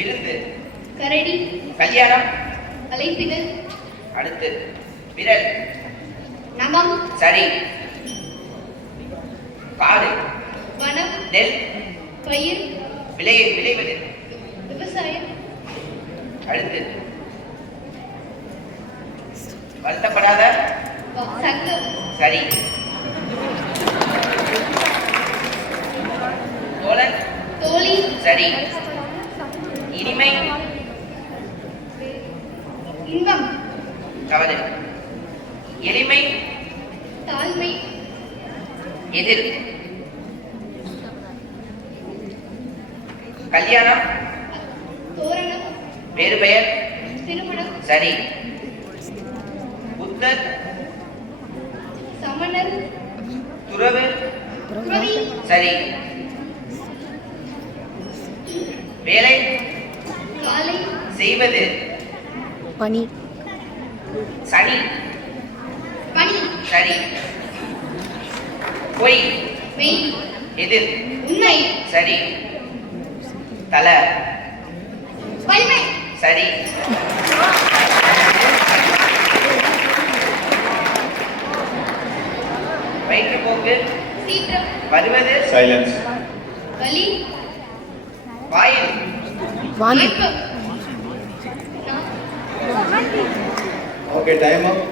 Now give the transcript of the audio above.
விருந்து. கரடி. கல்யாணம். அழைப்பிதழ். அடுத்து விரல். நகம். சரி. காடு வனம். நெல். பயிர். விளை விளைவது விவசாயம். அடுத்து. வருத்தப்படாத. சரி. தோழன். தோழி. சரி. இனிமை. இன்பம். தவறு எளிமை. தாழ்மை. எதிர். கல்யாணம். தோரணம். வேறு பெயர். திருமணம். சரி. புத்தர். சமணர். துறவு. சரி. வேலை. செய்வது? பனி. சனி பனி. சரி பொய். மெய். எதிர். உண்மை. சரி. தலை. வலிமை. சரி. வயிற்றுப்போக்கு வருவது. Silence. வலி. வாயில். வாந்தி Okay, time up.